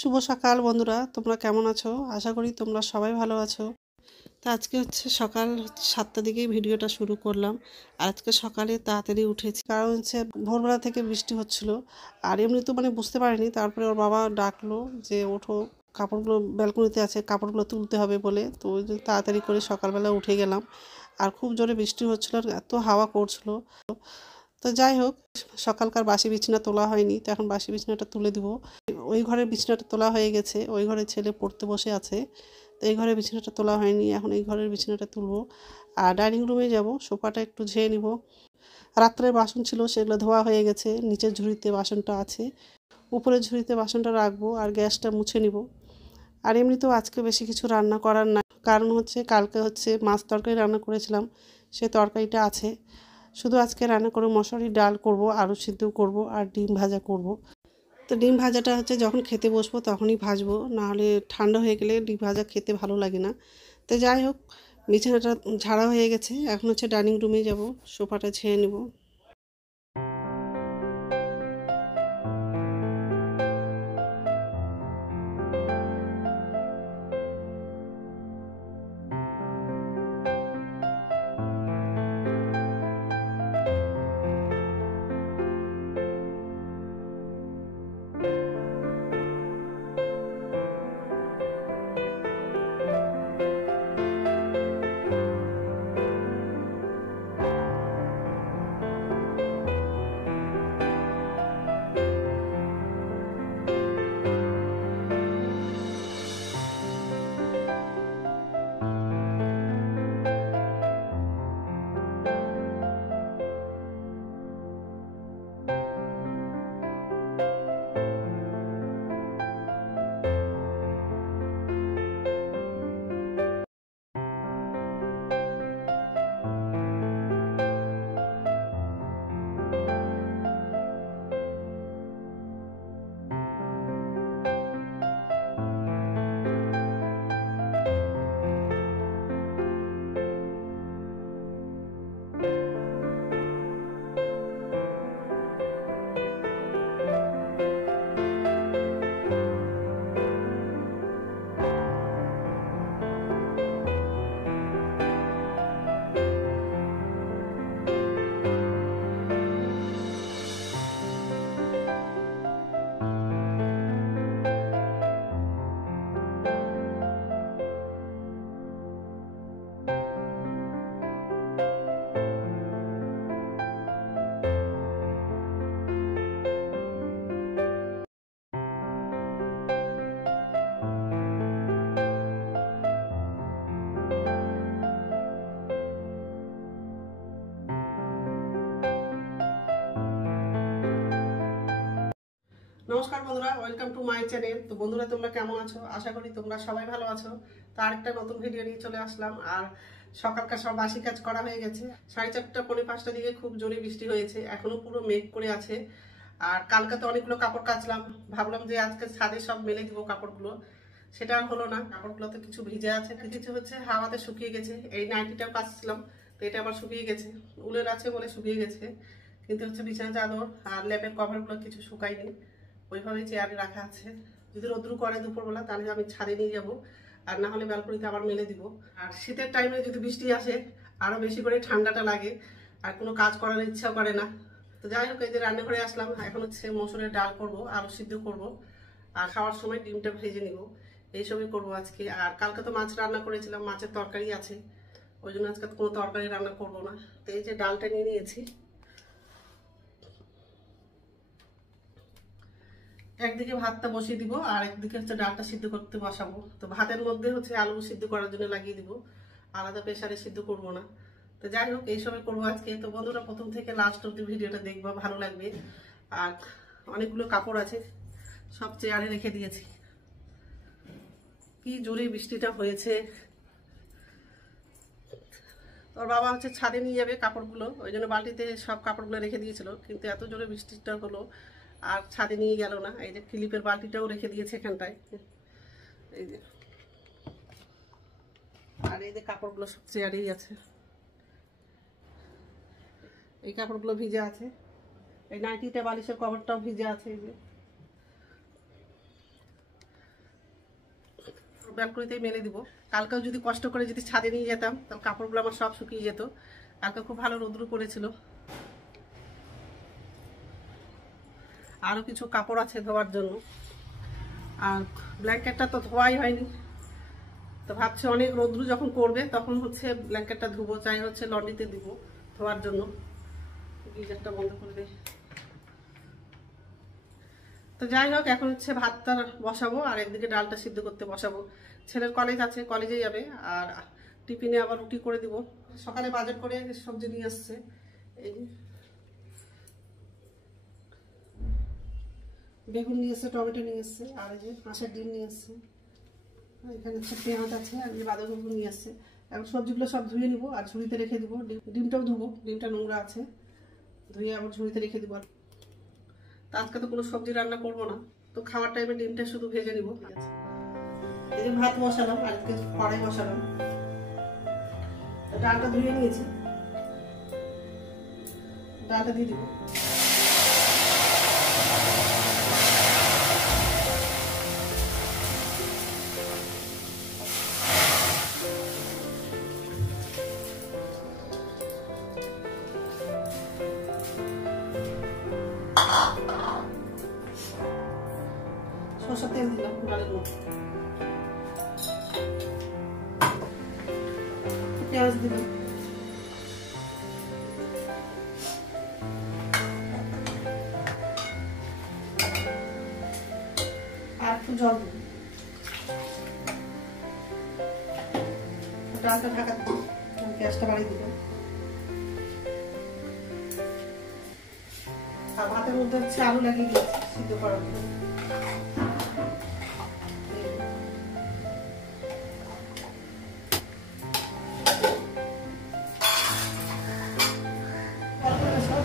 শুভ সকাল বন্ধুরা, তোমরা কেমন আছো? আশা করি তোমরা সবাই ভালো আছো। তো আজকে হচ্ছে সকাল 7টার দিকেই ভিডিওটা শুরু করলাম। আর আজকে সকালে তাড়াতাড়ি উঠেছি, কারণ হচ্ছে ভোরবেলা থেকে বৃষ্টি হচ্ছিল। আর এমনি তো বুঝতে পারিনি, তারপরে ওর বাবা ডাকলো যে ওঠো, কাপড়গুলো ব্যালকনিতে আছে, কাপড়গুলো তুলতে হবে বলে। তো ওই যে তাড়াতাড়ি করে সকালবেলা উঠে গেলাম। আর খুব জোরে বৃষ্টি হচ্ছিল, আর এত হাওয়া করছিল। তো যাই হোক, সকালকার বাসি বিছানা তোলা হয়নি, তো এখন বাসি বিছানাটা তুলে দিব। ওই ঘরের বিছানাটা তোলা হয়ে গেছে, ওই ঘরে ছেলে পড়তে বসে আছে। তো এই ঘরের বিছানাটা তোলা হয়নি, এখন এই ঘরের বিছানাটা তুলবো। আর ডাইনিং রুমে যাব, সোফাটা একটু ঝেয়ে নিব। রাত্রের বাসন ছিল, সেগুলো ধোয়া হয়ে গেছে। নিচের ঝুড়িতে বাসনটা আছে, উপরের ঝুড়িতে বাসনটা রাখবো, আর গ্যাসটা মুছে নিব। আর এমনিতেও আজকে বেশি কিছু রান্না করার না, কারণ হচ্ছে কালকে হচ্ছে মাছ তরকারি রান্না করেছিলাম, সে তরকারিটা আছে। শুধু আজকে রান্না করে মশারি ডাল করব, আলু সিদ্ধ করব, আর ডিম ভাজা করব। তো ডিম ভাজাটা হচ্ছে যখন খেতে বসবো তখনই ভাজবো, নাহলে ঠান্ডা হয়ে গেলে ডিম ভাজা খেতে ভালো লাগে না। তো যাই হোক, বিছানাটা ঝাড়া হয়ে গেছে, এখন হচ্ছে ডাইনিং রুমে যাব, সোফাটা ছেড়ে নেব। নমস্কার বন্ধুরা, ওয়েলকাম টু মাই চ্যানেল। তো বন্ধুরা, তোমরা কেমন আছো? আশা করি তোমরা সবাই ভালো আছো। তো আরেকটা নতুন ভিডিও নিয়ে চলে আসলাম। আর সকালকার সব বাসি কাজ করা হয়ে গেছে। 4:30 পৌনে 5টার দিকে খুব জোরে বৃষ্টি হয়েছে, এখনো পুরো মেঘ করে আছে। আর কালকে তো অনেকগুলো কাপড় কাচলাম, ভাবলাম যে আজকে ছাদে সব মেলে দিব কাপড়গুলো, সেটা আর হলো না। কাপড়গুলো তো কিছু ভিজে আছে, কিছু হচ্ছে হাওয়াতে শুকিয়ে গেছে। এই নাইটিটাও কাচছিলাম, তো এটা আবার শুকিয়ে গেছে, উলের আছে বলে শুকিয়ে গেছে। কিন্তু হচ্ছে বিছানা চাদর আর ল্যাপের কভারগুলো কিছু শুকায়নি, ওইভাবেই চেয়ারে রাখা আছে। যদি রোদ্রু করে দুপুরবেলা, তাহলে আমি ছাদে নিয়ে যাব, আর না হলে ব্যালকনিতে আবার মেলে দিব। আর শীতের টাইমে যদি বৃষ্টি আসে, আরো বেশি করে ঠান্ডাটা লাগে, আর কোনো কাজ করার ইচ্ছা করে না। তো যাই হোক, এই যে রান্নাঘরে আসলাম, এখন হচ্ছে মসুরের ডাল করব, আলু সিদ্ধ করব, আর খাওয়ার সময় ডিমটা ভেজে নিব। এইসবই করবো আজকে। আর কালকে তো মাছ রান্না করেছিলাম, মাছের তরকারি আছে, ওই জন্য আজকে কোনো তরকারি রান্না করব না। তো এই যে ডালটা নিয়ে নিয়েছি, একদিকে ভাতটা বসিয়ে দিব, আর একদিকে হচ্ছে ডালটা সিদ্ধ করতে বসাবো। তো ভাতের মধ্যে হচ্ছে আলু সিদ্ধ করার জন্য লাগিয়ে দিব, আলাদা প্রেসারে সিদ্ধ করব না। তো যাই হোক, এইসবই করবো আজকে। তো বন্ধুরা, প্রথম থেকে লাস্ট অব্দি ভিডিওটা দেখবা, ভালো লাগবে। আর অনেকগুলো কাপড় আছে, সব চেয়ারে রেখে দিয়েছি। কি জোরে বৃষ্টিটা হয়েছে। ওর বাবা হচ্ছে ছাদে নিয়ে যাবে কাপড়গুলো, ওই জন্য বালতিতে সব কাপড়গুলো রেখে দিয়েছিল, কিন্তু এত জোরে বৃষ্টিটা হলো আর ছাদে নিয়ে গেল না। এই যে ক্লিপের বালতিটাও রেখে দিয়েছে এখানটায়, এই যে। আর এই যে কাপড়গুলো সব চেয়ারেই আছে, এই কাপড়গুলো ভিজে আছে। এই নাইটিটা, বালিশের কভারটাও ভিজে আছে, এই যে। ব্যালকনিতেই মেলে দিব। কালকেও যদি কষ্ট করে যদি ছাদে নিয়ে যেতাম তাহলে কাপড়গুলো আমার সব শুকিয়ে যেত। কালকে খুব ভালো রোদ্রু পড়েছিল। আরও কিছু কাপড় আছে ধোয়ার জন্য, আর ব্ল্যাঙ্কেটটা তো ধোয়াই হয়নি। তো ভাবছি অনেক রোদ্রু যখন করবে তখন হচ্ছে ব্ল্যাঙ্কেটটা ধুবো, চাই হচ্ছে লন্ড্রিতে দিব ধোয়ার জন্য। গিজারটা বন্ধ করে দে। তো যাই হোক, এখন হচ্ছে ভাতটা বসাবো আর একদিকে ডালটা সিদ্ধ করতে বসাবো। ছেলের কলেজ আছে, কলেজে যাবে, আর টিফিনে আবার রুটি করে দিব। সকালে বাজার করে সবজি নিয়ে আসছে, এই যে বেগুন নিয়ে এসছে, টমেটো নিয়ে এসছে, আর এই যে হাঁসের ডিম নিয়ে এসছে, এখানে হচ্ছে পেঁয়াজ আছে, আর এই বাঁধাকপি নিয়ে আসছে। এখন সবজিগুলো সব ধুয়ে নিব আর ঝুড়িতে রেখে দিব। ডিমটাও ধুবো, ডিমটা নোংরা আছে, ধুয়ে আবার ঝুড়িতে রেখে দিব। তা আজকে তো কোনো সবজি রান্না করবো না, তো খাওয়ার টাইমে ডিমটা শুধু ভেজে নিব। ঠিক আছে, এই যে ভাত বসালাম আর একটু কড়াই বসালাম, ডালটা ধুয়ে নিয়েছি, ডালটা দিয়ে দিব। সরষের তেল দিলাম ডালের মধ্যে, পেঁয়াজ দিলাম, আর একটু জল দিব, ডালটা ঢাকা দিব, গ্যাসটা বাড়িয়ে দিব। আর ভাতের মধ্যে হচ্ছে আলু লাগিয়ে দিয়েছি সিদ্ধ করার জন্য।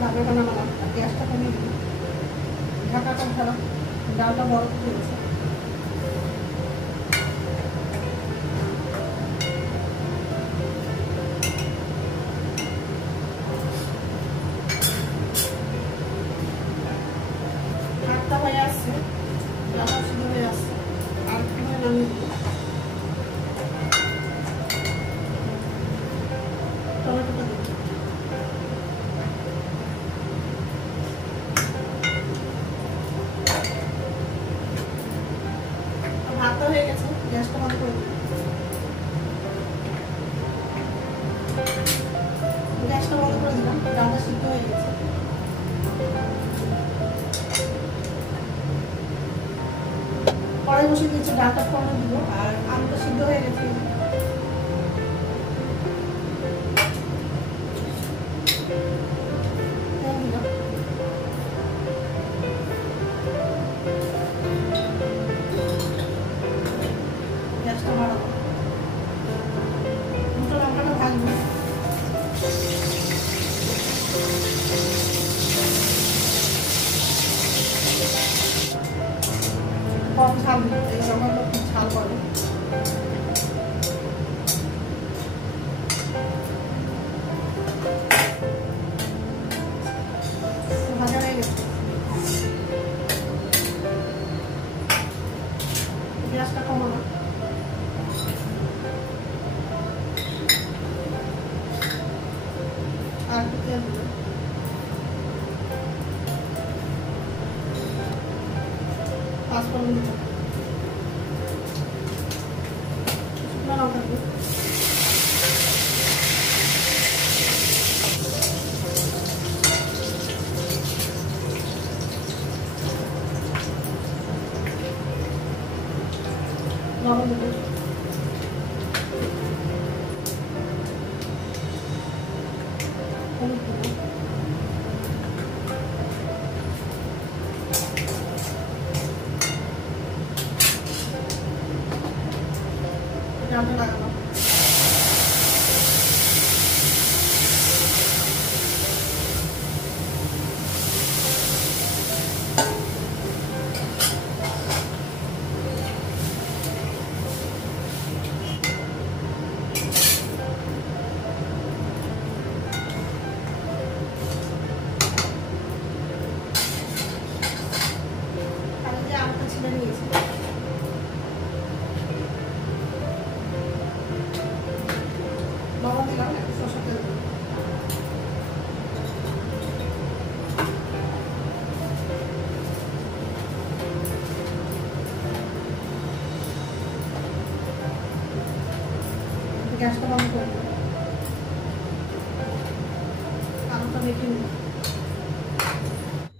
ঢাকাটা নামালাম, গ্যাসটা কমিয়ে দিই, ঢাকাটা উঠালাম, ডালটা বরফ হয়ে গেছে। ভাতটা হয়ে আসছে, ডালটা সিদ্ধ হয়ে আসছে, আর একটু হয়ে নামিয়ে দিই। টমেটোটা দিই, ভাতটা হয়ে গেছে, গ্যাসটা বন্ধ করে দিই। গ্যাসটা বন্ধ করে দিলাম, ডালটা সিদ্ধ হয়ে গেছে। কড়াই বসিয়ে দিয়েছি, ডালটা ফোড়ন দিব, আর আলুটা সিদ্ধ হয়ে গেছে। তেল দিলাম, গ্যাসটা বাড়াবো, দুটো লঙ্কাটা ভাজবো। কম ঝাল দিই, এই লঙ্কাগুলো খুব ঝাল করে। ভাজা হয়ে গেছে, গ্যাসটা কমানো, আর একটু তেল দিলাম, পাঁচফোড়ন দিলাম, শুকনো লঙ্কা দিই, লবণ দেবো, হলুদ দেবো, ডালটা লাগালাম, আর এই যে আলুটা ছিলে নিয়েছি, গ্যাসটা বন্ধ করে দিই, আলুটা মেখে নিই।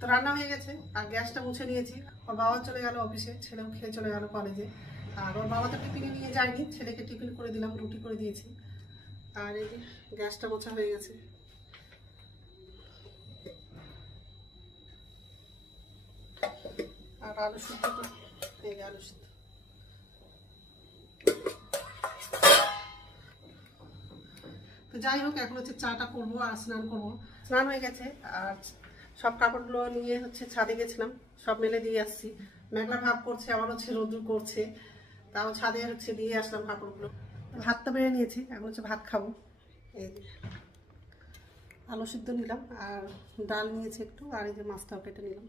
তো রান্না হয়ে গেছে আর গ্যাসটা মুছে নিয়েছি। ওর বাবা চলে গেল অফিসে, ছেলেও খেয়ে চলে গেল কলেজে। আর ওর বাবা তো টিফিনে নিয়ে যায়নি, ছেলেকে টিফিন করে দিলাম, রুটি করে দিয়েছি। আর এই যে গ্যাসটা মোছা হয়ে গেছে। আর আলু সিদ্ধ, এই আলু সিদ্ধ। তো যাই হোক, এখন হচ্ছে চাটা করবো আর স্নান করবো। স্নান হয়ে গেছে আর সব কাপড়গুলো নিয়ে হচ্ছে ছাদে গেছিলাম, সব মেলে দিয়ে আসছি। মেঘলা ভাব করছে, আবার হচ্ছে রোদ্দুর করছে, তাও ছাদে হচ্ছে দিয়ে আসলাম কাপড়গুলো। ভাতটা বেড়ে নিয়েছি, এখন হচ্ছে ভাত খাবো। এই যে আলু সিদ্ধ নিলাম আর ডাল নিয়েছি একটু, আর এই যে মাছটাও কেটে নিলাম।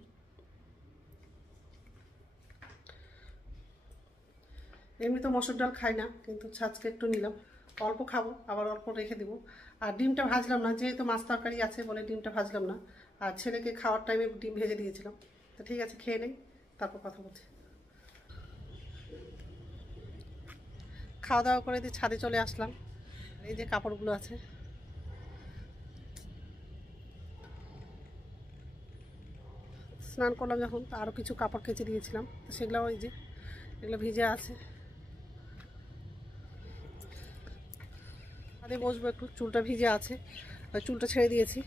এমনি তো মসুর ডাল খাই না, কিন্তু আজকে একটু নিলাম, অল্প খাবো, আবার অল্প রেখে দিব। আর ডিমটা ভাজলাম না, যেহেতু মাছ তরকারি আছে বলে ডিমটা ভাজলাম না। আর ছেলেকে খাওয়ার টাইমে ডিম ভেজে দিয়েছিলাম। তো ঠিক আছে, খেয়ে নেই, তারপর কথা বলছি। খাওয়া দাওয়া করে দিয়ে ছাদে চলে আসলাম। এই যে কাপড়গুলো আছে, স্নান করলাম যখন, তো আরও কিছু কাপড় কেচে দিয়েছিলাম, তো সেগুলো ওই যে এগুলো ভিজে আছে। ছাদে বসবো একটু, চুলটা ভিজে আছে, চুলটা ছেড়ে দিয়েছি।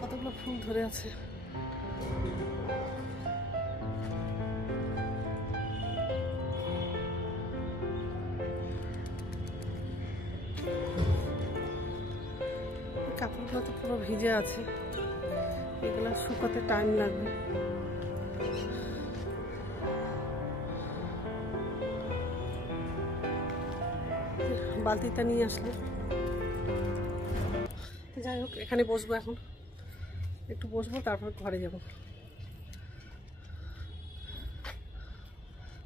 কতগুলো ফুল ধরে আছে। কাপড়গুলো তো পুরো ভিজে আছে, এগুলো শুকাতে টাইম লাগবে। বালতিটা নিয়ে আসলে, যাই হোক এখানে বসবো, এখন একটু বসবো, তারপর ঘরে যাব।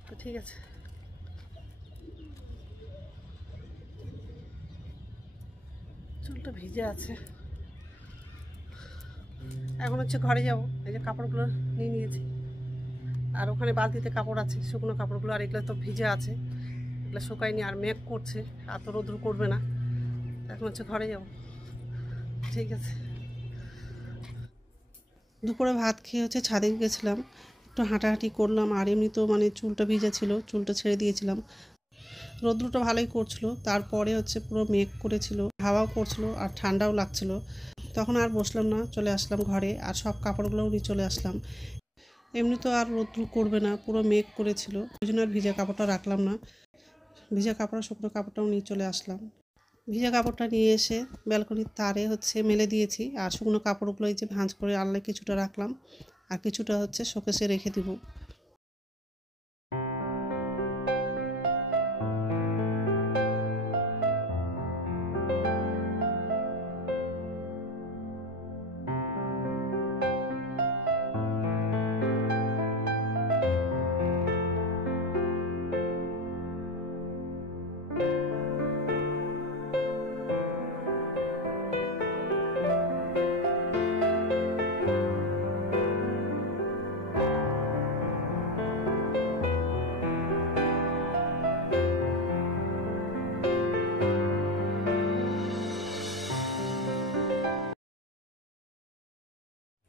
তো ঠিক আছে, চুলটা ভিজে আছে। এখন হচ্ছে ঘরে যাব, এই যে কাপড়গুলো নিয়ে নিয়েছি, আর ওখানে বালতিতে কাপড় আছে, শুকনো কাপড়গুলো, আর এগুলো তো ভিজে আছে, এগুলো শুকায়নি, আর মেঘ করছে, আর তো রোদ্র করবে না। এখন হচ্ছে ঘরে যাব। ঠিক আছে। দুপুরে ভাত খেয়ে হচ্ছে ছাদে গেছিলাম, একটু হাঁটাহাঁটি করলাম। আর এমনি তো মানে চুলটা ভিজা ছিল, চুলটা ছেড়ে দিয়েছিলাম। রোদ্রুটা ভালোই করছিল, তারপরে হচ্ছে পুরো মেঘ করেছিল, হাওয়াও করছিল আর ঠান্ডাও লাগছিল। তখন আর বসলাম না, চলে আসলাম ঘরে, আর সব কাপড়গুলোও নিয়ে চলে আসলাম। এমনি তো আর রোদ্রু করবে না, পুরো মেঘ করেছিল, ওই জন্য আর ভিজা কাপড়টা রাখলাম না। ভিজা কাপড় শুকনো কাপড়টাও নিয়ে চলে আসলাম। ভিজা কাপড়টা নিয়ে এসে ব্যালকনির তারে হচ্ছে মেলে দিয়েছি, আর শুকনো কাপড়গুলো এই যে ভাঁজ করে আনলায় কিছুটা রাখলাম, আর কিছুটা হচ্ছে শোকেসে রেখে দিব।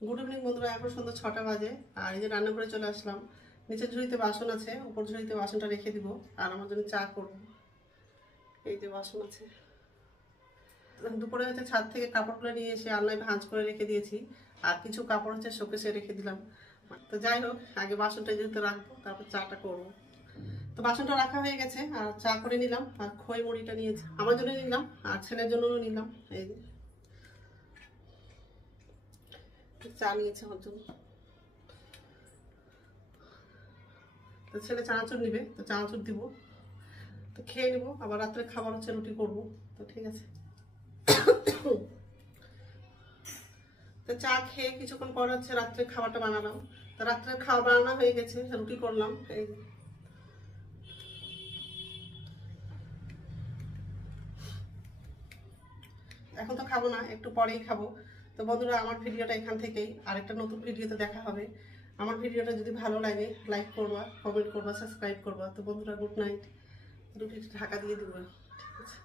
গুড ইভিনিং বন্ধুরা, এখন সন্ধ্যা 6টা বাজে। আর এই যে রান্না করে চলে আসলাম। নিচের ঝুড়িতে বাসন আছে, উপর ঝুড়িতে বাসনটা রেখে দিব, আর আমার জন্য চা করব। এই যে বাসন আছে। দুপুরে হচ্ছে ছাদ থেকে কাপড়গুলো নিয়ে এসে আলনায় ভাঁজ করে রেখে দিয়েছি, আর কিছু কাপড় হচ্ছে শোকেসে রেখে দিলাম। তো যাই হোক, আগে বাসনটা যেহেতু রাখবো, তারপর চাটা করবো। তো বাসনটা রাখা হয়ে গেছে, আর চা করে নিলাম, আর খই মুড়িটা নিয়েছি, আমার জন্য নিলাম আর ছেলের জন্যও নিলাম। এই চা নিয়েছে আমার জন্য। তো ছেলে চানাচুর নিবে, তো চানাচুর দিব, তো খেয়ে নিবো। আবার রাত্রে খাবার হচ্ছে রুটি করবো। তো ঠিক আছে। তো চা খেয়ে কিছুক্ষণ পর হচ্ছে রাত্রে খাবারটা বানালাম। তো রাত্রে খাওয়া বানানো হয়ে গেছে, রুটি করলাম। এই এখন তো খাবো না, একটু পরেই খাবো। তো বন্ধুরা, আমার ভিডিওটা এখান থেকেই, আরেকটা নতুন ভিডিওতে দেখা হবে। আমার ভিডিওটা যদি ভালো লাগে লাইক করবা, কমেন্ট করবা, সাবস্ক্রাইব করবা। তো বন্ধুরা, গুড নাইট। রুটিটা ঢাকা দিয়ে দিব, ঠিক আছে।